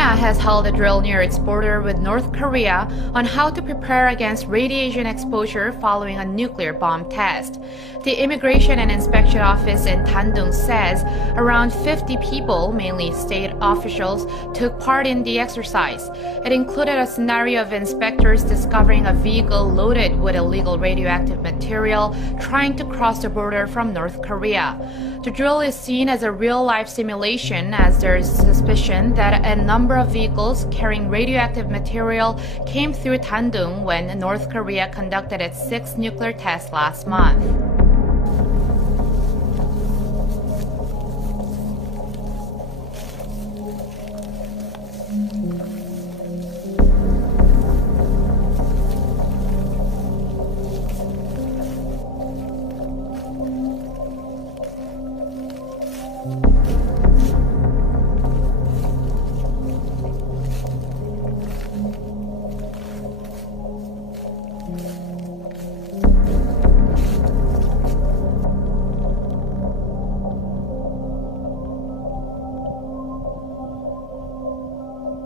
China has held a drill near its border with North Korea on how to prepare against radiation exposure following a nuclear bomb test. The Immigration and Inspection Office in Dandong says around 50 people, mainly state officials, took part in the exercise. It included a scenario of inspectors discovering a vehicle loaded with illegal radioactive material trying to cross the border from North Korea. The drill is seen as a real-life simulation as there is suspicion that a number of vehicles carrying radioactive material came through Dandong when North Korea conducted its 6th nuclear test last month.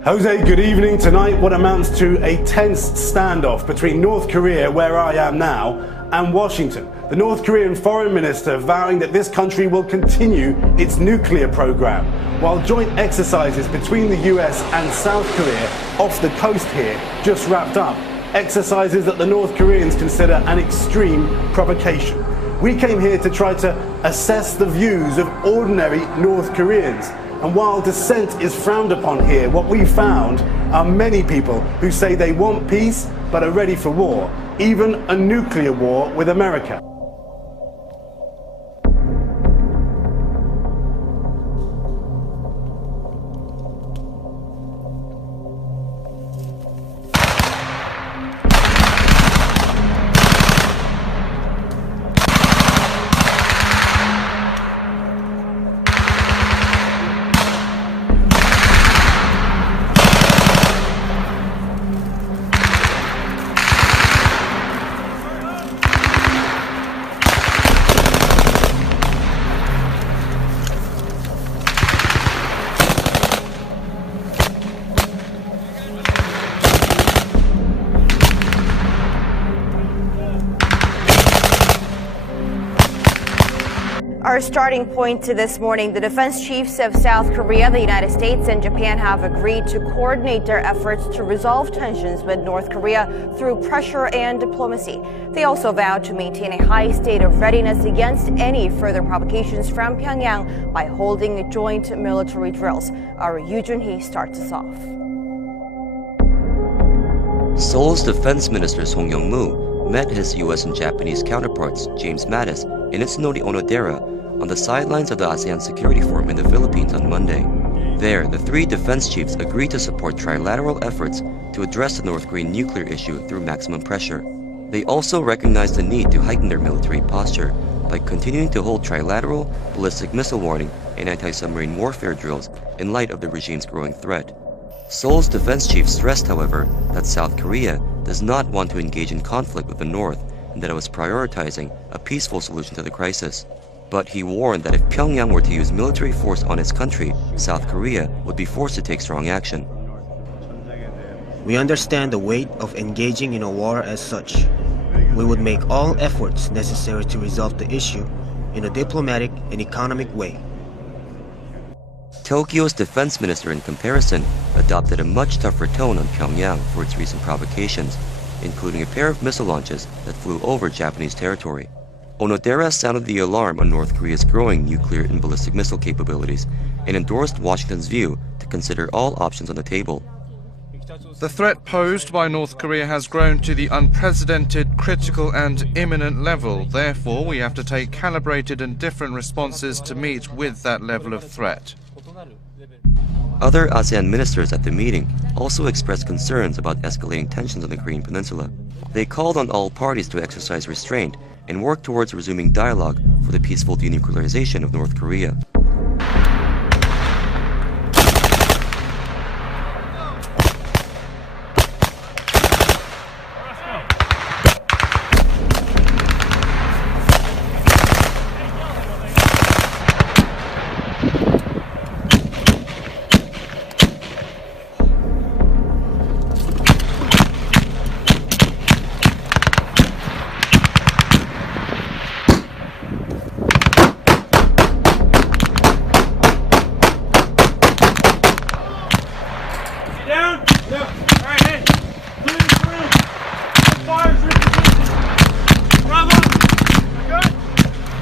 Jose, good evening. Tonight, what amounts to a tense standoff between North Korea, where I am now, and Washington. The North Korean foreign minister vowing that this country will continue its nuclear program, while joint exercises between the US and South Korea off the coast here just wrapped up. Exercises that the North Koreans consider an extreme provocation. We came here to try to assess the views of ordinary North Koreans. And while dissent is frowned upon here, what we found are many people who say they want peace but are ready for war, even a nuclear war with America. Our starting point to this morning, the defense chiefs of South Korea, the United States, and Japan have agreed to coordinate their efforts to resolve tensions with North Korea through pressure and diplomacy. They also vowed to maintain a high state of readiness against any further provocations from Pyongyang by holding joint military drills. Our Yoo Jun-hee starts us off. Seoul's Defense Minister Song Young-moo met his U.S. and Japanese counterparts, James Mattis, in Itsunori Onodera, on the sidelines of the ASEAN Security Forum in the Philippines on Monday. There, the three defense chiefs agreed to support trilateral efforts to address the North Korean nuclear issue through maximum pressure. They also recognized the need to heighten their military posture by continuing to hold trilateral, ballistic missile warning, and anti-submarine warfare drills in light of the regime's growing threat. Seoul's defense chief stressed, however, that South Korea does not want to engage in conflict with the North and that it was prioritizing a peaceful solution to the crisis. But he warned that if Pyongyang were to use military force on its country, South Korea would be forced to take strong action. We understand the weight of engaging in a war as such. We would make all efforts necessary to resolve the issue in a diplomatic and economic way. Tokyo's defense minister, in comparison, adopted a much tougher tone on Pyongyang for its recent provocations, including a pair of missile launches that flew over Japanese territory. Onodera sounded the alarm on North Korea's growing nuclear and ballistic missile capabilities and endorsed Washington's view to consider all options on the table. The threat posed by North Korea has grown to the unprecedented, critical and imminent level. Therefore, we have to take calibrated and different responses to meet with that level of threat. Other ASEAN ministers at the meeting also expressed concerns about escalating tensions on the Korean peninsula. They called on all parties to exercise restraint and work towards resuming dialogue for the peaceful denuclearization of North Korea.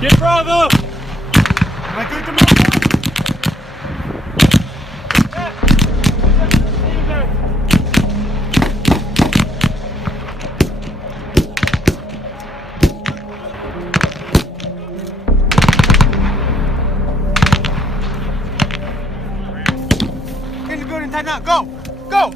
Get Bravo! Am I good to move? Get in the building, tighten up, go! Go!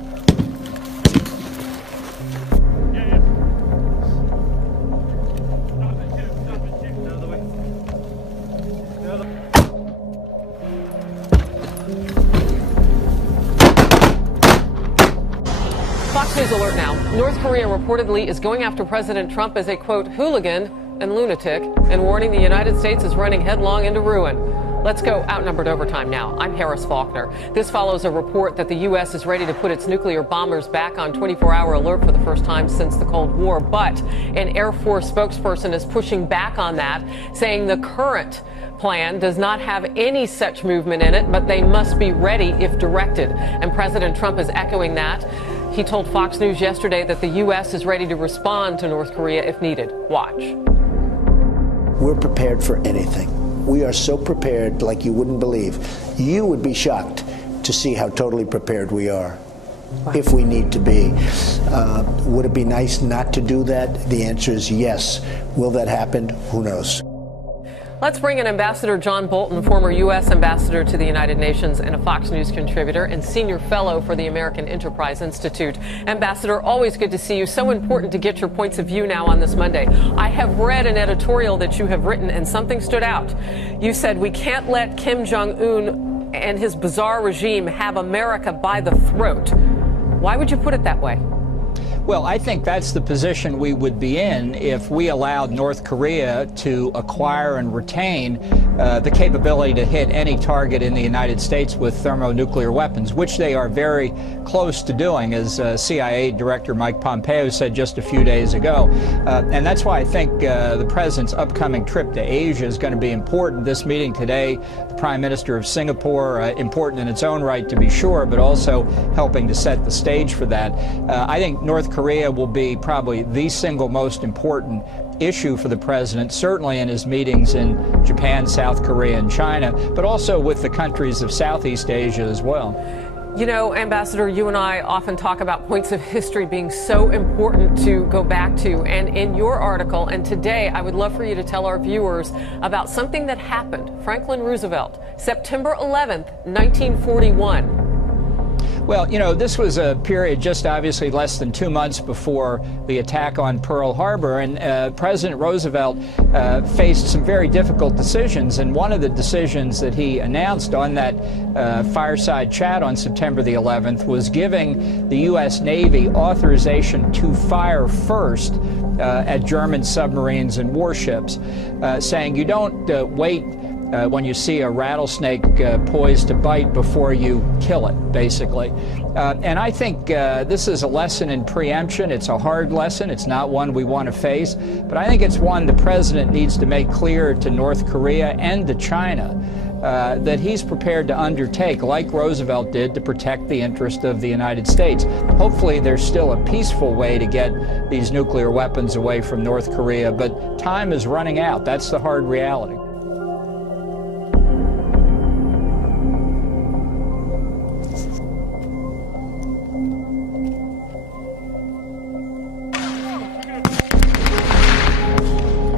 Fox News alert now. North Korea reportedly is going after President Trump as a, quote, hooligan and lunatic, and warning the United States is running headlong into ruin. Let's go outnumbered overtime now. I'm Harris Faulkner. This follows a report that the U.S. is ready to put its nuclear bombers back on 24-hour alert for the first time since the Cold War. But an Air Force spokesperson is pushing back on that, saying the current plan does not have any such movement in it, but they must be ready if directed. And President Trump is echoing that. He told Fox News yesterday that the U.S. is ready to respond to North Korea if needed. Watch. We're prepared for anything. We are so prepared like you wouldn't believe. You would be shocked to see how totally prepared we are. Wow. If we need to be. Would it be nice not to do that? The answer is yes. Will that happen? Who knows? Let's bring in Ambassador John Bolton, former U.S. ambassador to the United Nations and a Fox News contributor and senior fellow for the American Enterprise Institute. Ambassador, always good to see you. So important to get your points of view now on this Monday. I have read an editorial that you have written, and something stood out. You said we can't let Kim Jong-un and his bizarre regime have America by the throat. Why would you put it that way? Well, I think that's the position we would be in if we allowed North Korea to acquire and retain the capability to hit any target in the United States with thermonuclear weapons, which they are very close to doing, as CIA Director Mike Pompeo said just a few days ago. And that's why I think the president's upcoming trip to Asia is going to be important. This meeting today, the Prime Minister of Singapore, important in its own right to be sure, but also helping to set the stage for that. I think North Korea will be probably the single most important issue for the president, certainly in his meetings in Japan, South Korea, and China, but also with the countries of Southeast Asia as well. You know, Ambassador, you and I often talk about points of history being so important to go back to. And in your article, and today, I would love for you to tell our viewers about something that happened. Franklin Roosevelt, September 11th, 1941. Well, you know, this was a period just obviously less than 2 months before the attack on Pearl Harbor, and President Roosevelt faced some very difficult decisions, and one of the decisions that he announced on that fireside chat on September the 11th was giving the U.S. Navy authorization to fire first at German submarines and warships, saying you don't wait when you see a rattlesnake poised to bite before you kill it, basically. And I think this is a lesson in preemption. It's a hard lesson. It's not one we want to face. But I think it's one the president needs to make clear to North Korea and to China that he's prepared to undertake, like Roosevelt did, to protect the interest of the United States. Hopefully there's still a peaceful way to get these nuclear weapons away from North Korea, but time is running out. That's the hard reality.